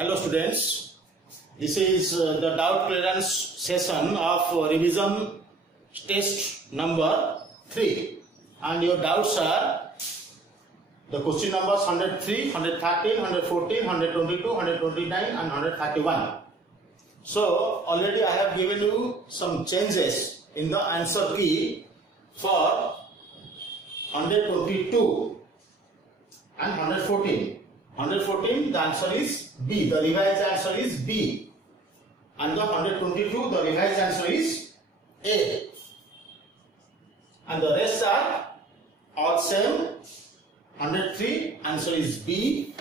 Hello students, this is the doubt clearance session of revision test number 3 and your doubts are the question numbers 103, 113, 114, 122, 129 and 131. So already I have given you some changes in the answer key for 122 and 114. 114 the answer is B, the revised answer is B, and the 122 the revised answer is A, and the rest are all same. 103 answer is B,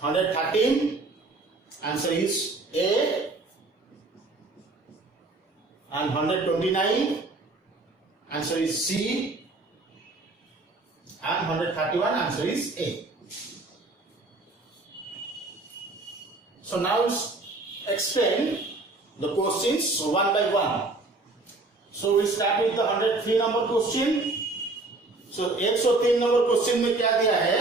113 answer is A, and 129 answer is C, and 131 answer is A. So now explain the questions one by one. So we start with the 103 number question. So 103 number question में क्या दिया है?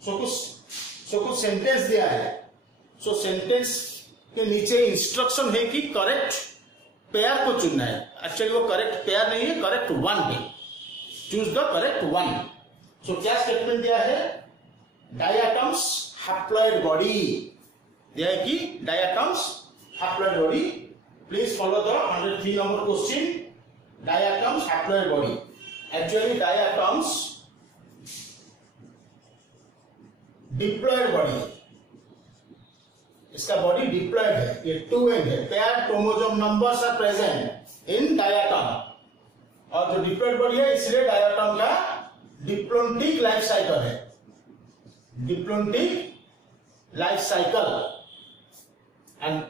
So कुछ sentence दिया है. So sentence के नीचे instruction है कि करेक्ट पेयर को चुनना है. एक्चुअली वो करेक्ट पेयर नहीं है, करेक्ट वन है. Choose the correct one. So क्या स्टेटमेंट दिया है? डायटम्स हैप्लॉइड बॉडी दिया है कि diatoms haploid body. Please follow the 103 number question. Diatoms haploid body. Actually diatoms diploid body. इसका बॉडी डिप्लॉयड है. ये टू एंड है. Pair chromosome numbers are present in diatom. और जो डिप्लॉयड बॉडी है इसलिए डायटम का डिप्लोन्टिक लाइफ साइकिल है. Diplontic life cycle end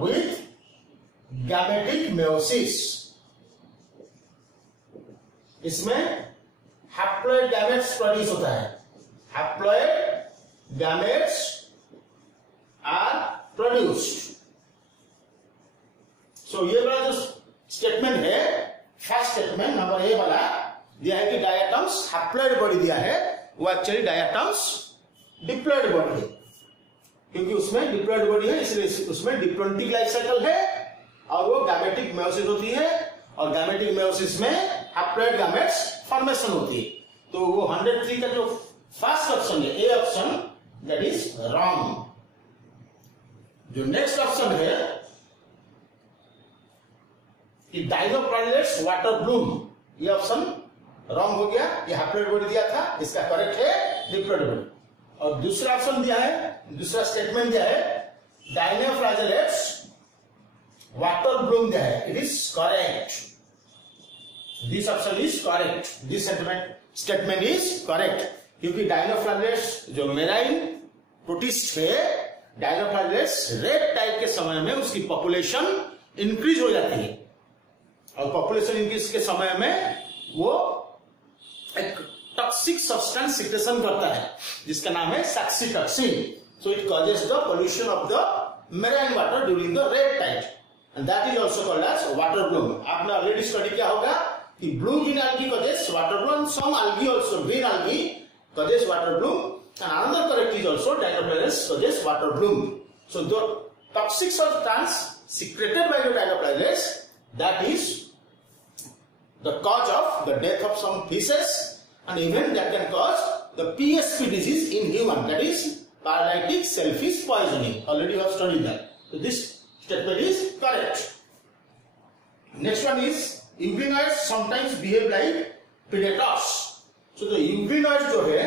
with gametic meiosis. इसमें हैप्लॉइड गैमेट्स प्रोड्यूस होता है. Haploid gametes are produced. So ये वाला जो स्टेटमेंट है, फर्स्ट स्टेटमेंट नंबर ए वाला दिया है कि डायटम्स हैप्लॉइड बॉडी दिया है. वो एक्चुअली डायटम्स डिप्लॉयड बॉडी है, क्योंकि उसमें डिप्लॉयड बॉडी है इसलिए उसमें डिप्लोन्टिक लाइफ साइकिल है और वो गैमेटिक मेयोसिस होती है. और गैमेटिक मेयोसिस में हैप्लॉइड गैमेट्स फॉर्मेशन होती है. तो वो 103 का जो फर्स्ट ऑप्शन है, A option, that is wrong. जो नेक्स्ट ऑप्शन है कि डायनोप्लाइलेट्स वाटर ब्लूम, ये ऑप्शन रॉन्ग हो गया. ये हैप्लॉइड बॉडी दिया था, इसका करेक्ट है डिप्लॉयड बॉडी. और दूसरा ऑप्शन दिया है, दूसरा स्टेटमेंट दिया है डायनोफ्लाजेलेट्स वाटर ब्लूम दिया है. It is correct. This option is correct. This statement is correct, क्योंकि डायनोफ्लाजेलेट्स जो मेराइन प्रोटिस्ट है, डायनोफ्लाजेलेट्स रेड टाइप के समय में उसकी पॉपुलेशन इंक्रीज हो जाती है. और पॉपुलेशन इंक्रीज के समय में वो एक टॉक्सिक सब्सटेंस सिक्रेशन करता है जिसका नाम है saxitoxin. So it causes the pollution of the marine water during the red tide and that is also called as water bloom. आपने ऑलरेडी स्टडी किया होगा कि blue green algae causes water bloom. Some algae also, green algae causes water bloom, and another correct is also dinoflagellates causes water bloom. So the toxic substance secreted by the dinoflagellates, that is the cause of the death of some fishes, and even that can cause the PSP disease in human, that is paralytic shellfish poisoning. Already we have studied that. So this statement is correct. Next one is euglenoids sometimes behave like predators. So the euglenoids जो है,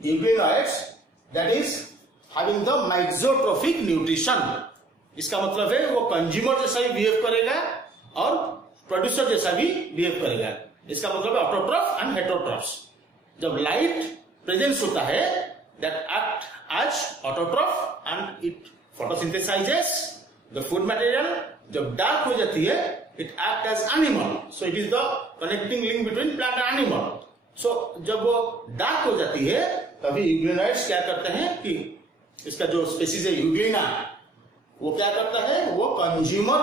euglenoids that is having the mixotrophic nutrition. इसका मतलब है वो consumer जैसा भी behave करेगा और प्रोड्यूसर जैसा भी बिहेव करेगा. इसका मतलब है ऑटोट्रॉफ एंड हेटेरोट्रॉफ्स. जब लाइट प्रेजेंस होता है, that act as autotroph and it photosynthesizes the food material. जब डार्क हो जाती है, it act as animal. So it is the connecting link between plant and animal. So जब वो dark हो जाती है तभी यूग्रिनॉइड्स क्या करते हैं कि इसका जो स्पेसीज है यूग्लिना, वो क्या करता है, वो कंज्यूमर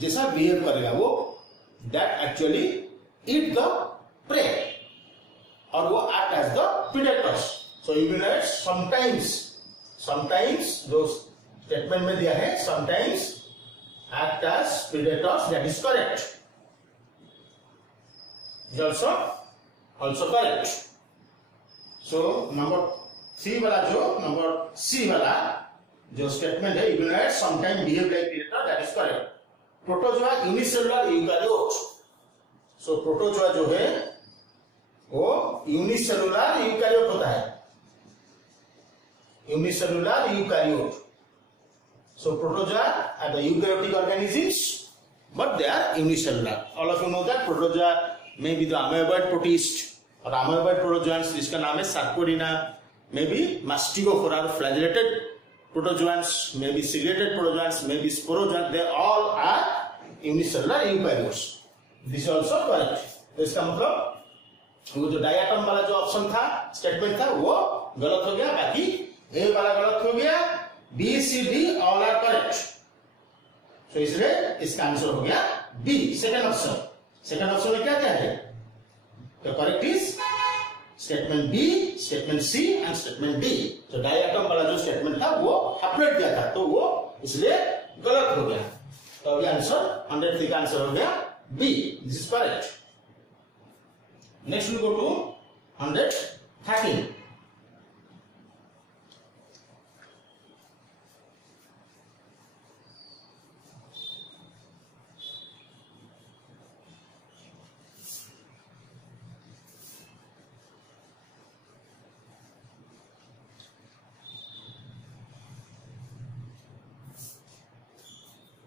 जैसा बिहेव करेगा. वो that actually eat the prey. और वो act as the predators. So uglenoids sometimes जो statement में दिया है sometimes act as predators. That is correct. Is also correct. So number C वाला जो स्टेटमेंट है euglenoids sometime behave like predator, that is correct. Protozoa unicellular eukaryote. So protozoa जो है वो यूनिसेलुलर यूकैरियोट होता है. Unicellular eukaryote. So protozoa are the eukaryotic organisms but they are unicellular. All of you know that protozoa may be the amoeboid protist और amoeboid protozoans जिसका नाम है Sarcodina, may be Mastigophora flagellated protozoans, maybe ciliated protozoans, maybe sporozoans, they all are unicellular eukaryotes. This is also correct. तो इसका मतलब वो जो diatom वाला जो ऑप्शन था स्टेटमेंट था वो गलत हो गया, बाकी ए वाला गलत हो गया, B C D all are correct. तो इसलिए इसका आंसर हो गया B, second option. Second option में क्या क्या है? तो correct is statement B, statement C and statement D. तो डायटम वाला जो स्टेटमेंट था वो हैप्लॉइड दिया था तो वो इसलिए गलत हो गया. तो अभी आंसर 103 का आंसर हो गया B. This is correct. Next we go to 113.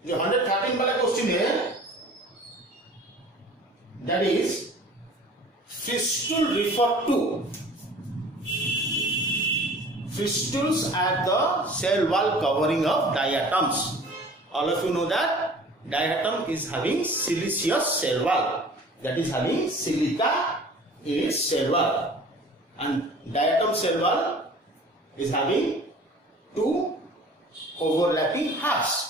जो 113 वाला क्वेश्चन है that is frustule refer to. Fistules are the cell wall covering of diatoms. All of you know that diatom is having siliceous cell wall, that is having silica in its cell wall, and diatom cell wall is having two overlapping halves.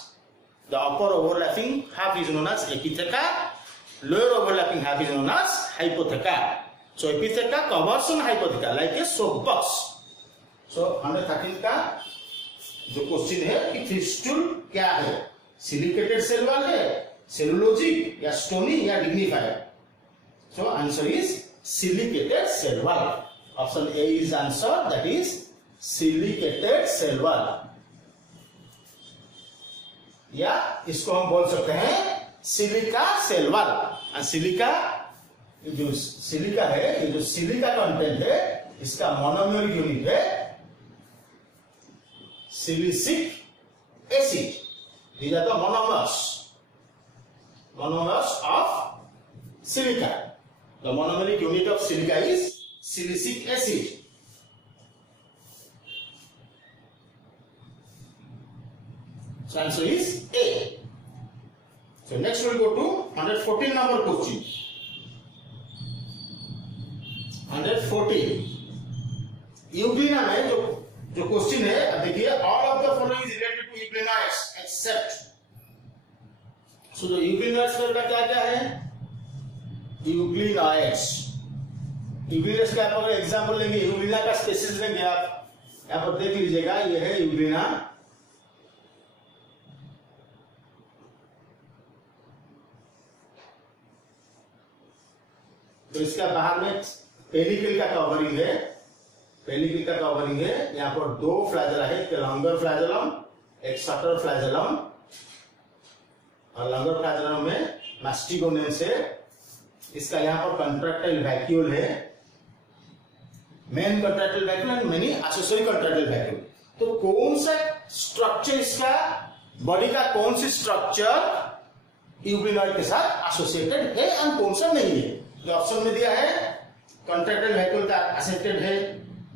The upper overlapping half is known as epitheca, lower overlapping half is known as hypotheca. So epitheca covers on hypotheca like a soap box. So 113 का जो question है कि frustule क्या है? Silicated cell wall है, cellulosic या stony या lignified? So answer is silicated cell wall. Option A is answer, that is silicated cell wall. या इसको हम बोल सकते हैं सिलिका सेल वॉल. सिलिका जो सिलिका है, ये जो सिलिका कंटेंट है इसका मोनोमरिक यूनिट है silicic acid. These are the monomers of silica. The monomeric unit of silica is silicic acid. So answer is A. So next we'll go to 114 number question. 114 Euglena में जो question है, अब देखिए all of the following is related to euglenoids except. So जो euglenoids का क्या क्या है? यूग्लिनोइड्स. यूग्लिनोइड्स का आप अगर एग्जांपल लेंगे, यूग्लिना का स्पेसीज लेंगे आप, यहां पर देख लीजिएगा, ये है यूग्लिना. तो इसका बाहर में पेलिकल का कवरिंग है, पेलिकल का कवरिंग है. यहाँ पर दो फ्लैजेला है, एक लॉन्गर फ्लैजेलम, एक शॉर्टर फ्लैजेलम. और लॉन्गर फ्लैजेलम में मास्टिगोनेंस है. इसका यहाँ पर कंट्रैक्टाइल वैक्यूल है, main contractile vacuole and many accessory contractile vacuole. तो कौन सा स्ट्रक्चर, इसका बॉडी का कौन सी स्ट्रक्चर यूग्लिनोइड के साथ एसोसिएटेड है एंड कौन सा नहीं है? जो ऑप्शन में दिया है कंट्रैक्टाइल वैक्यूल का एसोसिएटेड है,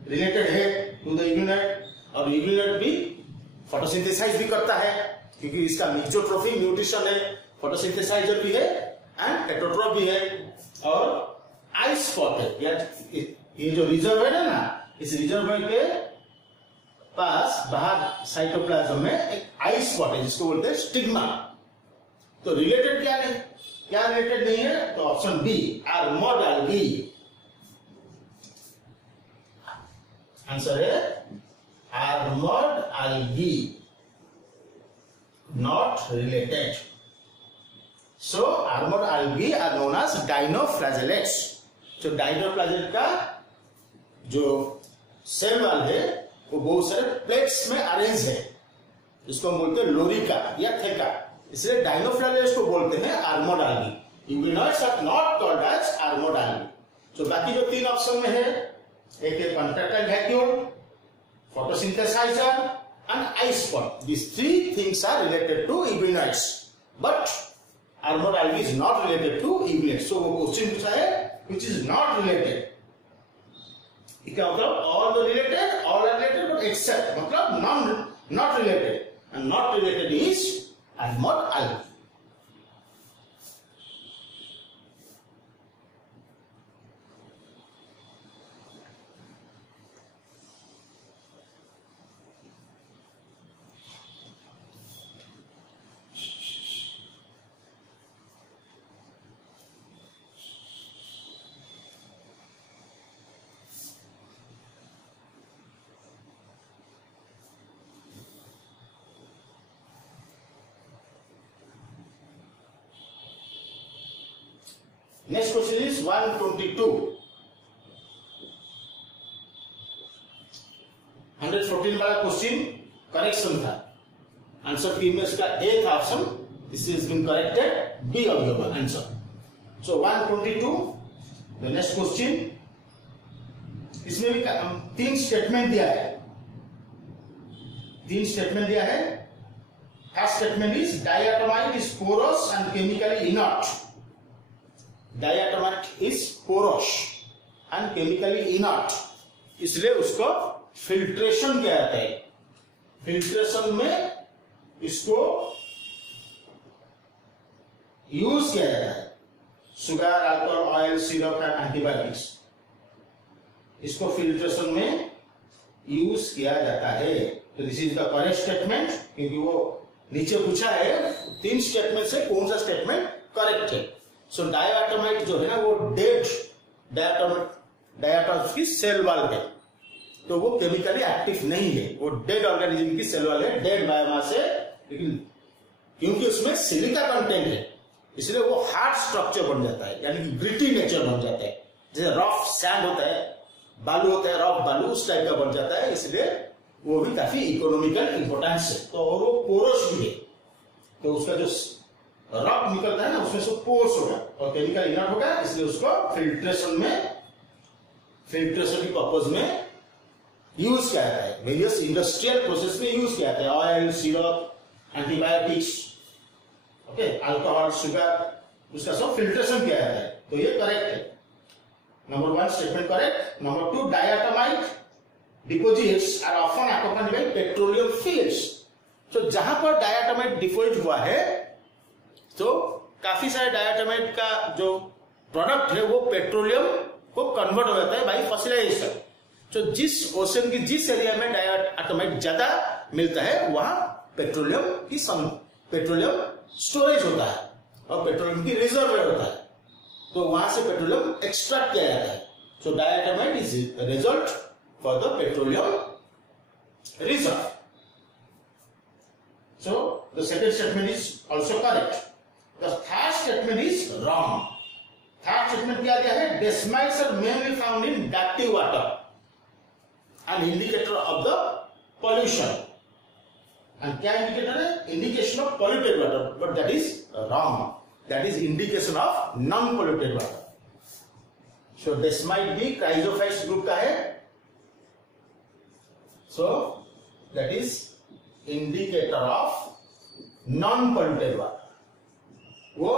रिलेटेड है टू द यूग्लिनोइड. और यूग्लिनोइड भी फोटोसिंथेसाइज भी करता है क्योंकि इसका मीजोट्रोफिक न्यूट्रिशन है, फोटोसिंथेसाइजर भी है एंड हेटरोट्रोफ भी है. और आई स्पॉट है, ये जो रिजर्वॉयर है ना, इस रिजर्वॉयर के पास बाहर साइटोप्लाज्म में एक आई स्पॉट है जिसको बोलते हैं स्टिग्मा. तो रिलेटेड क्या नहीं, क्या रिलेटेड नहीं है? तो ऑप्शन बी आर्मोड एल्गी. आंसर है armoured algae, not related. So armored algae are known as dinoflagellates. So dinoflagellate का जो सेल वाल है वो बहुत सारे प्लेट्स में अरेंज है, इसको हम बोलते हैं लोरिका या थेका, इसलिए dinoflagellates को बोलते हैं armoured algae. Euglenoids are not called as armored algae. So बाकी जो तीन ऑप्शन में है, एक है contractile vacuole, photosynthesizer and ice pod. These three things are related to euglenoids, but armored algae is not related to euglenoids. So वो question पूछा है which is not related. क्या मतलब all related, all are related but except मतलब not related, and not related is armored algae. Next question is 122. 114 वाला question correction था, answer B में इसका ए था option, this is been corrected, B of your answer. So 122 the next question, इसमें भी तीन statement दिया है, first statement is diatomite is porous and chemically inert. Diatomite is porous and chemically inert, इसलिए उसको फिल्ट्रेशन किया जाता है. फिल्ट्रेशन में इसको यूज किया जाता है, sugar, alcohol, oil, syrup and antibiotics, इसको फिल्ट्रेशन में यूज किया जाता है. तो this is the correct statement, क्योंकि वो नीचे पूछा है तीन स्टेटमेंट से कौन सा स्टेटमेंट करेक्ट है. सो डायटोमाइट जो है ना वो डेड डायटोम की सेल वाल है, तो वो केमिकली एक्टिव नहीं है, वो डेड ऑर्गेनिज्म की सेल वाल है, डेड बायोमास है, लेकिन क्योंकि उसमें सिलिका कंटेंट है इसलिए वो हार्ड स्ट्रक्चर बन जाता है, यानी कि ग्रिटी नेचर बन जाता है, जैसे रफ सैंड होता है, बालू होता है, रफ बालू उस टाइप का बन जाता है, इसलिए वो भी काफी इकोनॉमिकल इंपोर्टेंस है. तो और वो पोरस भी है, तो उसका जो रॉक निकलता है ना उसमें से पोर्स होगा और केमिकल इनर्ट होगा, इसलिए उसको फिल्ट्रेशन की पर्पज में यूज किया जाता है, वेरियस इंडस्ट्रियल प्रोसेस में यूज किया जाता है. Oil, syrup, antibiotics, okay, alcohol, sugar, उसका सब फिल्ट्रेशन किया जाता है. तो ये करेक्ट है, number 1 statement correct. Number 2, diatomite deposits are often accompanied by petroleum fields. तो जहां पर डायटोमाइट डिपोजिट हुआ है तो काफी सारे डायटोमाइट का जो प्रोडक्ट है वो पेट्रोलियम को कन्वर्ट हो जाता है बाई फॉसिलाइजेशन. तो जिस ओशन की जिस एरिया में डायटोमाइट ज्यादा मिलता है वहां पेट्रोलियम स्टोरेज होता है और पेट्रोलियम की रिजर्व होता है, तो वहां से पेट्रोलियम एक्सट्रैक्ट किया जाता है. So diatomite is result for the petroleum reserve. So the second statement is also correct. The third statement is wrong. Third statement क्या दिया है? Desmites are mainly found in dirty water, an indicator of the pollution. And क्या indicator है? Indication of polluted water, but that is wrong. That is indication of non-polluted water. So desmite भी chrysophytes group का है. So that is indicator of non-polluted water. वो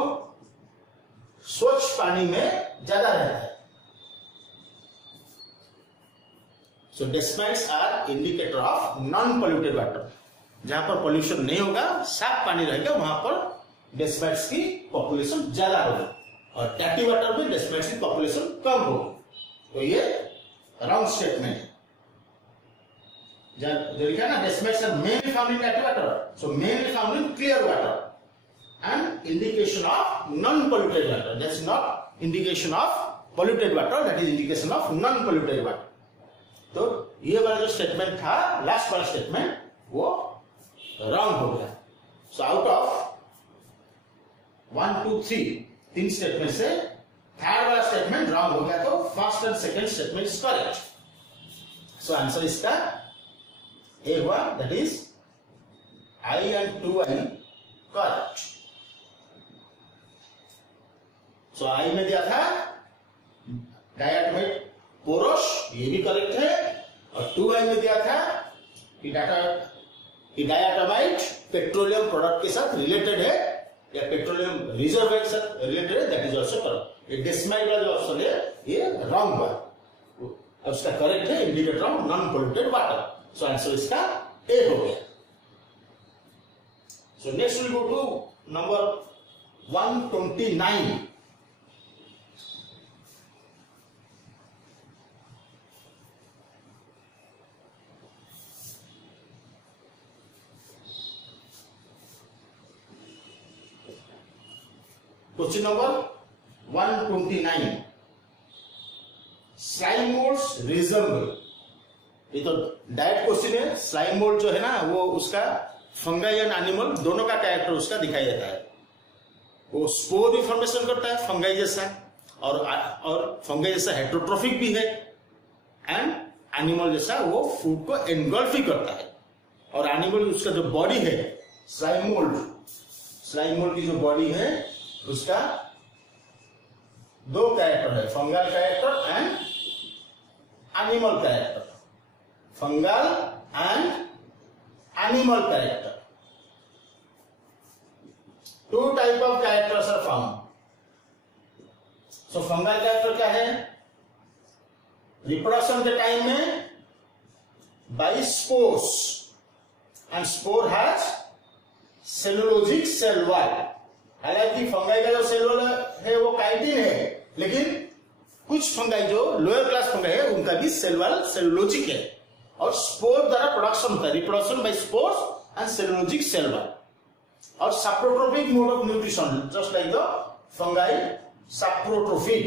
स्वच्छ पानी में ज्यादा रहता है. So desmids are indicator of non polluted water. जहां पर पोल्यूशन नहीं होगा, साफ पानी रहेगा, वहां पर डेस्माइट्स की पॉपुलेशन ज्यादा होगी, और डर्टी वाटर में डेस्माइट्स की पॉपुलेशन कम होगी. तो ये रॉन्ग स्टेटमेंट है. जो लिखा ना, desmids are mainly found in dirty water, so mainly found in clear water. And indication of non-polluted water. That's not indication of polluted water. That is indication of non-polluted water. तो ये वाला जो statement था, last वाला statement, वो wrong हो गया। So out of 1 2 3 तीन स्टेटमेंट से थर्ड वाला स्टेटमेंट रॉन्ग हो गया, तो first and second statement is correct. So answer इसका ए हुआ, that is I and 2i करेक्ट। सो आई में दिया था डायटोमेट पोरोश, ये भी करेक्ट है, और 2i में दिया था कि डायटोमाइट पेट्रोलियम प्रोडक्ट के साथ रिलेटेड है या पेट्रोलियम रिजर्व के साथ रिलेटेड है, दैट इज ऑल्सो करेक्ट। ये डेसिमाइड वाला जो ऑप्शन है ये रॉन्ग हुआ, अब उसका करेक्ट है indicator of non polluted water. So answer इसका ए हो गया। So next will go to number 129। Question number 129, slime moulds resemble. ये तो डायरेक्ट क्वेश्चन है। स्लाइम मोल्ड जो है ना, वो उसका फंगाई एंड एनिमल दोनों का कैरेक्टर उसका दिखाई देता है। वो स्पोर भी फॉर्मेशन करता है फंगाई जैसा, और फंगाई जैसा हेट्रोट्रोफिक भी है, एंड एनिमल जैसा वो फूड को एनगल्फ ही करता है। और एनिमल उसका जो बॉडी है, स्लाइम मोल्ड की जो बॉडी है उसका दो कैरेक्टर है, fungal character and animal character. Fungal and animal character, two type of characters are found. So fungal character क्या है? रिप्रोडक्शन के टाइम में by spores, and spore has cellulosic cell wall. हालांकि फंगाई का जो सेल वॉल है वो chitin है, लेकिन कुछ फंगाई जो लोअर क्लास फंगाई है उनका भी सेल वॉल सेलुलोजिक है, और स्पोर द्वारा प्रोडक्शन होता है, reproduction by spores and cellulosic cell wall. और saprotrophic mode of nutrition, just like the fungi saprotrophic.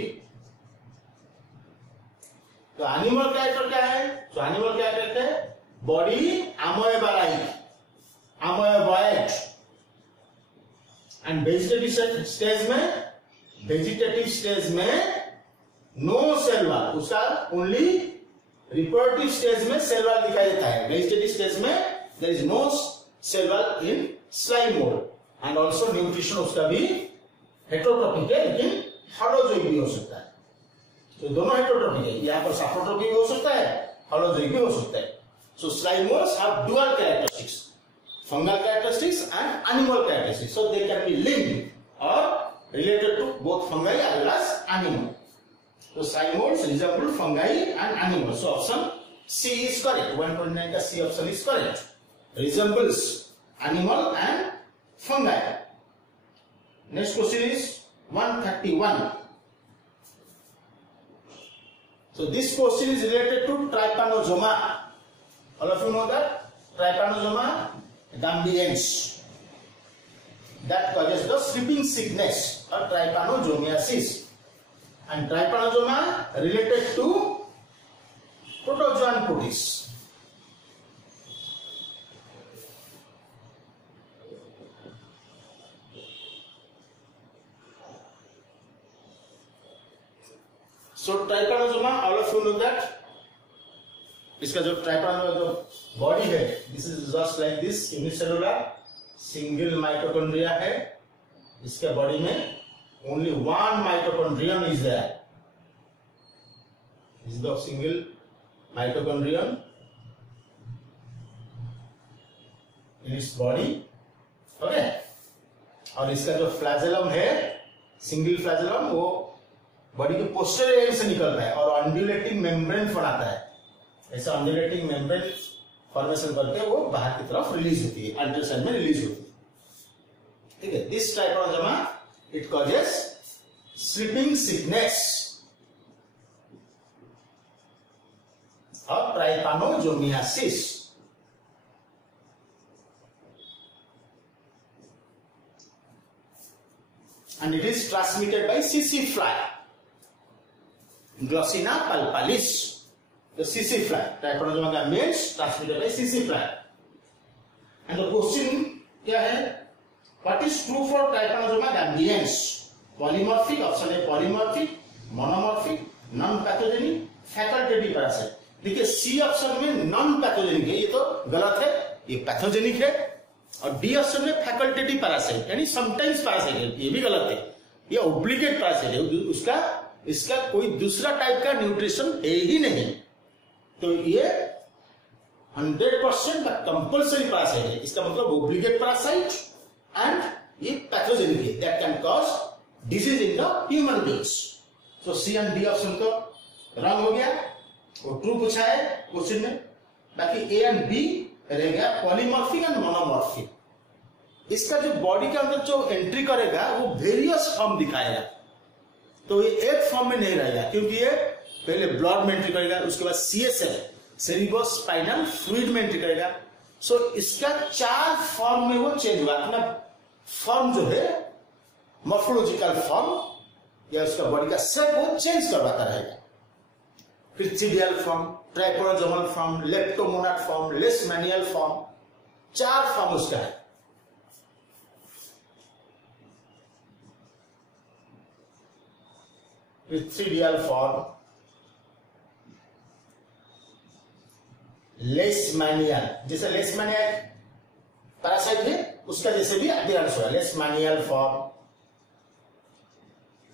तो एनिमल कैरेक्टर क्या है? तो एनिमल कैरेक्टर है body amoeba like, amoeboid, and vegetative stage में नो सेल वॉल, उसका ओनली रिप्रोडक्टिव स्टेज में cell wall दिखाई देता है। वेजिटेटिव स्टेज में there is no cell wall in slime mould, and also nutrition उसका भी हेट्रोट्रोपिक है, लेकिन हॉलोजोइक भी हो सकता है। तो दोनों हेट्रोट्रोपिक है, यहाँ पर सैप्रोट्रोपिक भी हो सकता है, हॉलोजोइक भी हो सकता है। So slime moulds have dual characteristics, fungal characteristics and animal characteristics, so they can be linked or related to both fungi as well as animal. So slime molds resemble fungi and animals. So option C is correct. 129 का C option is correct. Resembles animal and fungi. Next question is 131. So this question is related to Trypanosoma. All of you know that Trypanosoma gambiense, that causes the sleeping sickness or trypanosomiasis, and trypanosoma related to protozoan protist. So trypanosoma, all of you know that इसका जो ट्राइपानोसोमा जो body है, this is just like this, unicellular single mitochondria है। इसके body में only one mitochondrion is there, this is the single mitochondrion in इस body, okay. और इसका जो फ्लैजेलम है, सिंगल फ्लैजेलम, वो बॉडी के पोस्टीरियर एंड से निकलता है और अंडुलेटिंग मेम्ब्रेन बनाता है। ऐसा अंडुलेटिंग मेम्ब्रेन फॉर्मेशन करके वो बाहर की तरफ रिलीज होती है, एंटीरियर साइड में रिलीज होती है, ठीक है। This Trypanosoma it causes sleeping sickness और trypanosomiasis. And it is transmitted by CC fly, Glossina palpalis. the CC flag. Trypanosoma का means transmitted by CC flag. And the question क्या है? What is true for Trypanosoma gambiense? Polymorphic, option A polymorphic, monomorphic, non-pathogenic, facultative parasite. देखिए C option में non pathogenic है, ये तो गलत है, ये पैथोजेनिक है। और डी ऑप्शन में फैकल्टेटिव पैरासाइट यानी समटाइम्स पैरासाइट है, ये भी गलत है, ये ऑब्लिगेट पैरासाइट है, उसका इसका कोई दूसरा टाइप का न्यूट्रिशन है ही नहीं। तो ये 100% कंपल्सरी पैरासाइट है, इसका मतलब ऑब्लिगेट पैरासाइट एंड ये पैथोजेनिक है, that can cause disease in the human beings. So C and D option तो रॉन्ग हो गया, वो ट्रू पूछा है क्वेश्चन में। बाकी ए एंड बी रह गया पॉलीमॉर्फिक एंड मोनोमॉर्फिक। इसका जो बॉडी के अंदर जो एंट्री करेगा वो वेरियस फॉर्म दिखाएगा, तो ये एक फॉर्म में नहीं रहेगा, क्योंकि ये पहले ब्लड में एंट्री करेगा, उसके बाद CSF सेरिब्रोस्पाइनल फ्लूइड में एंट्री करेगा। सो इसका 4 फॉर्म में वो चेंज होगा, अपना फॉर्म जो है मॉर्फोलॉजिकल फॉर्म या उसका बॉडी का शेप वो चेंज करवाता रहेगा। Crithidial form, trypanosomal form, leptomonad form, leishmanial form, 4 form उसका है। पिथिडियल फॉर्म, लेशमैनियल, जैसे लेशमैनियल पैरासाइट है उसका जैसे भी अपीयरेंस हुआ, लेशमैनियल फॉर्म,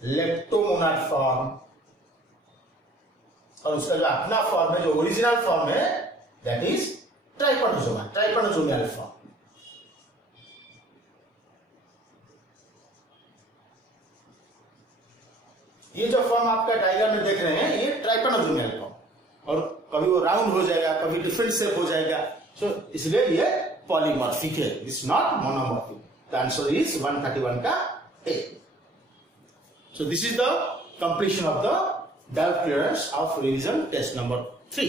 लेप्टोमोनाड फॉर्म, और उसका जो अपना फॉर्म है, जो ओरिजिनल फॉर्म है, दैट इज ट्राइपोनोसोमा, ट्राइपोनोसोमियल फॉर्म। ये जो फॉर्म आपका डायग्राम में देख रहे हैं, ये ट्राइपोनोसोमियल फॉर्म, और कभी वो राउंड हो जाएगा, कभी डिफरेंट शेप हो जाएगा, सो इसलिए ये पॉलीमॉर्फिक है, it's not monomorphic. The answer is 131 का A. So this is the completion of the doubt clearance of revision test number 3.